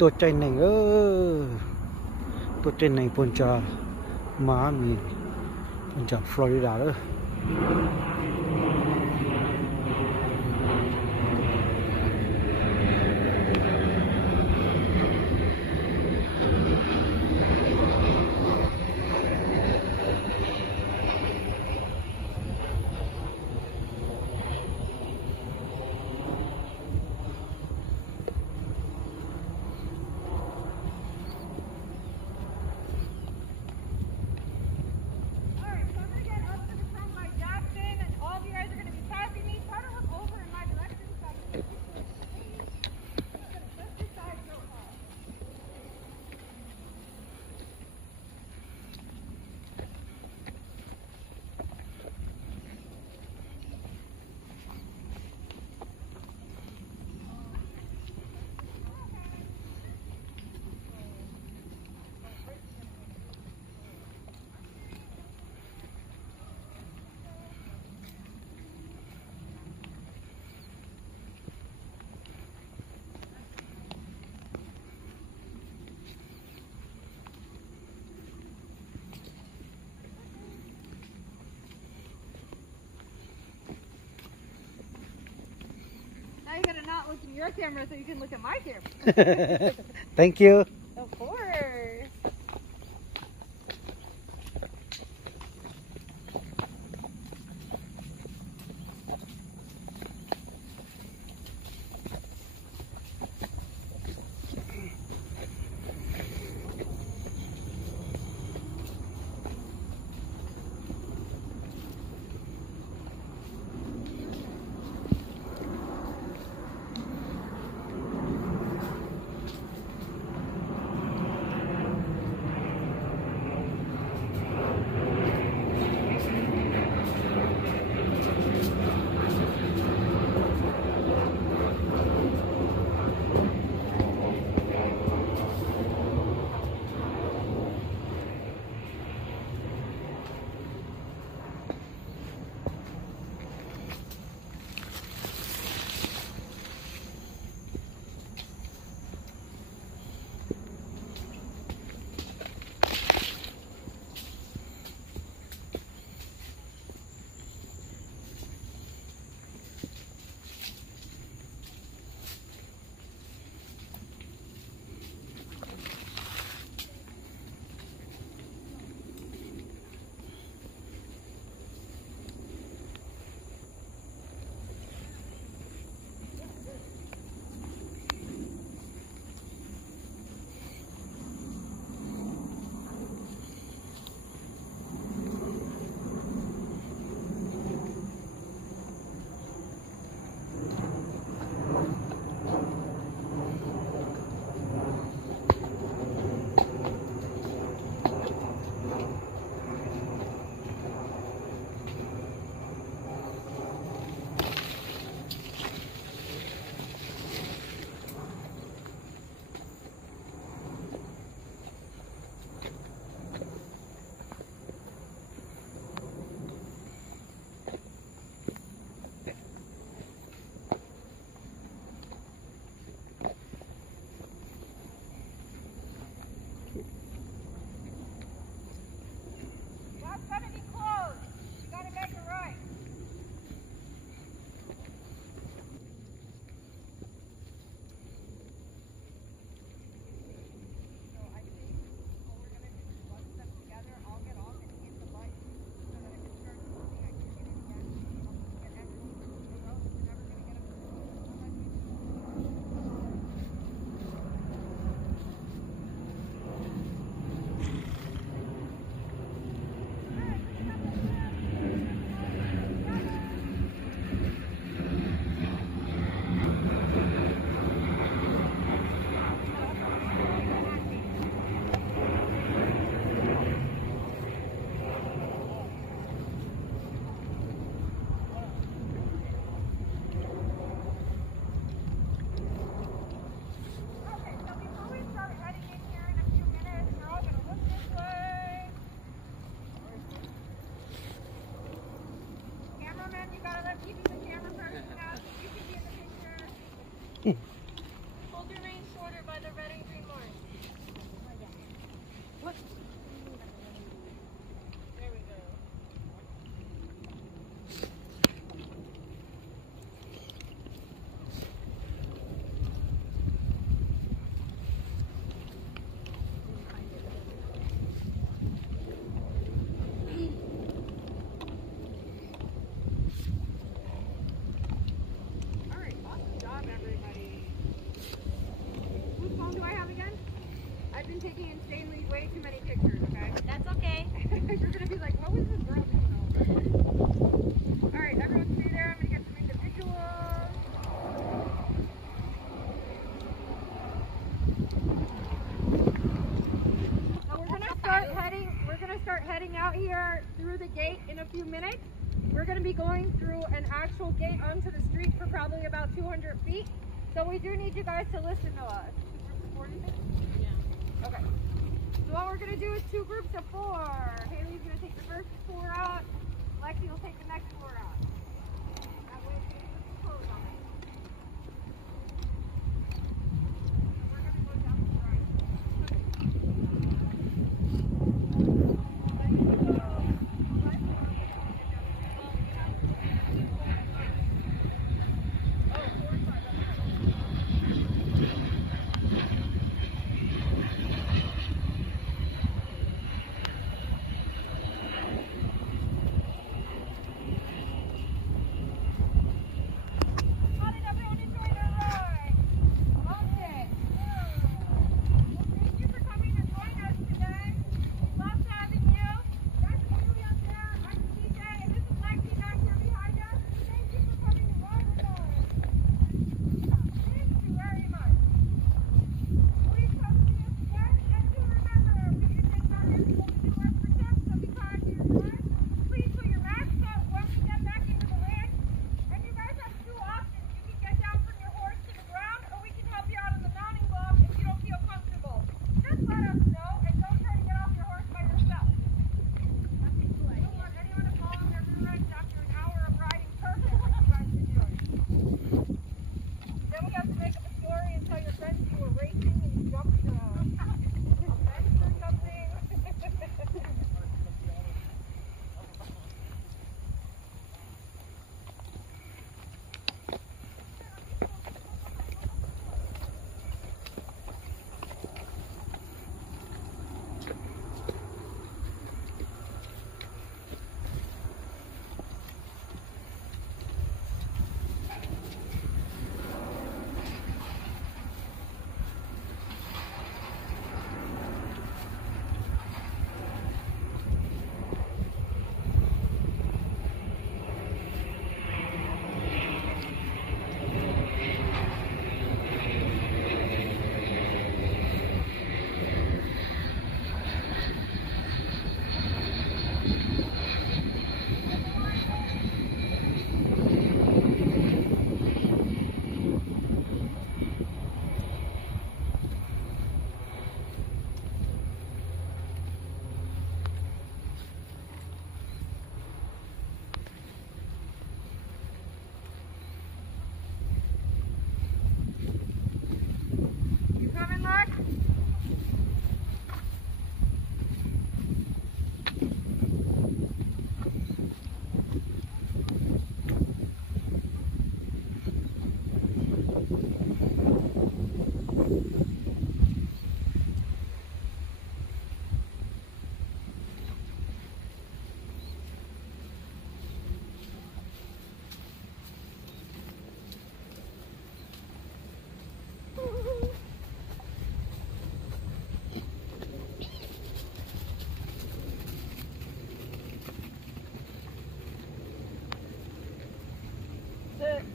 ตัวใจหนึ่งตัวใจหนึ่งปนจะมามีปนจะฟลอริดาYou gotta not look in your camera so you can look at my camera. Thank you. Of course. guys are gonna be like, what was this girl doing? Alright, everyone stay there. I'm gonna get some individuals. So we're gonna start heading out here through the gate in a few minutes. We're gonna be going through an actual gate onto the street for probably about 200 feet. So we do need you guys to listen to us. Super supporting me? Yeah. Okay. So what we're gonna do is 2 groups of 4. Haley's gonna take the first 4 out. Lexi will take the next 4 out. That way we can put the clothes on it. We're gonna go down the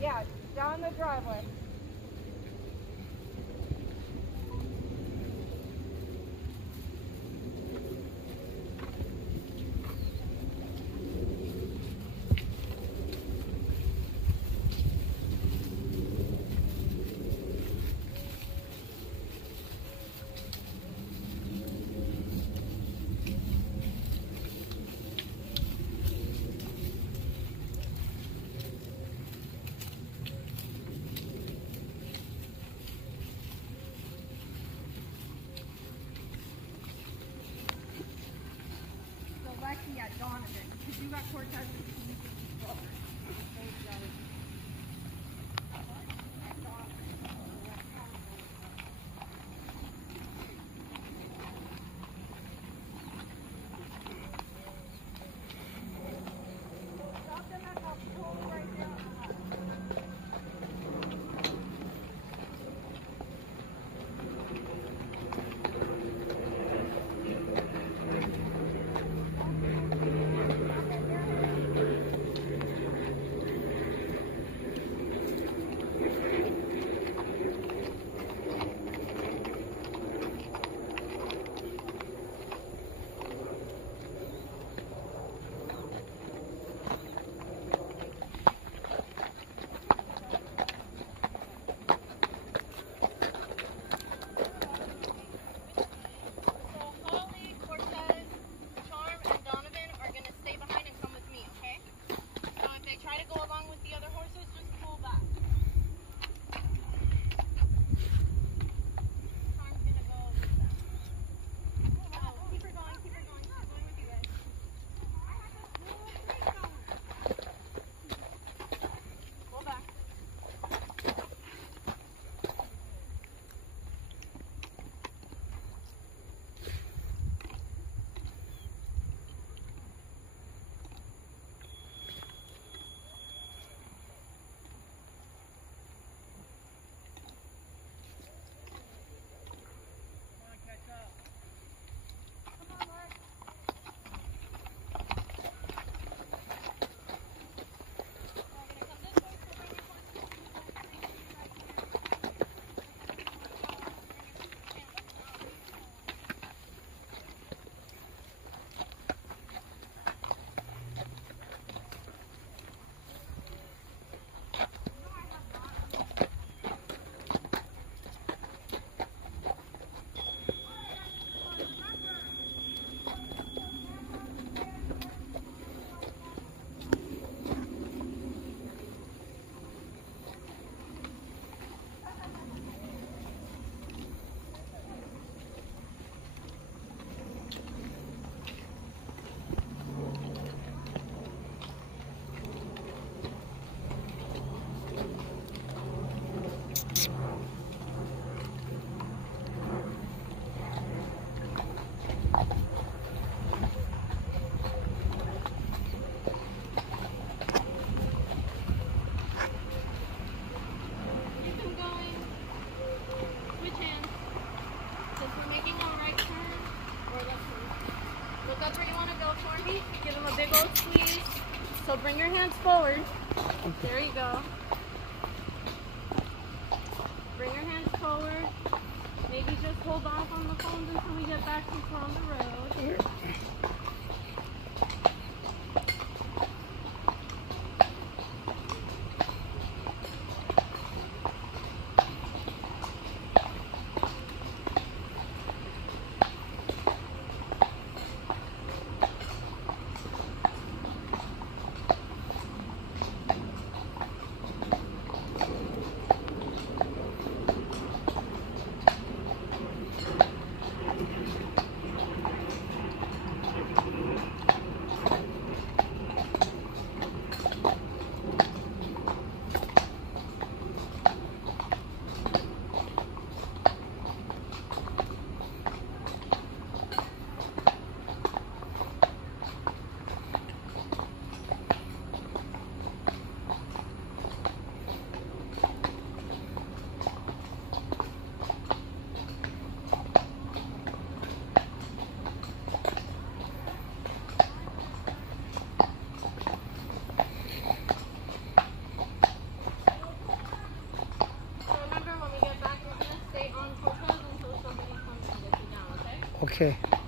Yeah, down the driveway. Lexi at Donovan, because you got Cortez. more heat. Give them a big old squeeze. So bring your hands forward. There you go. Bring your hands forward. Maybe just hold off on the phones until we get back since we're on the road. Okay.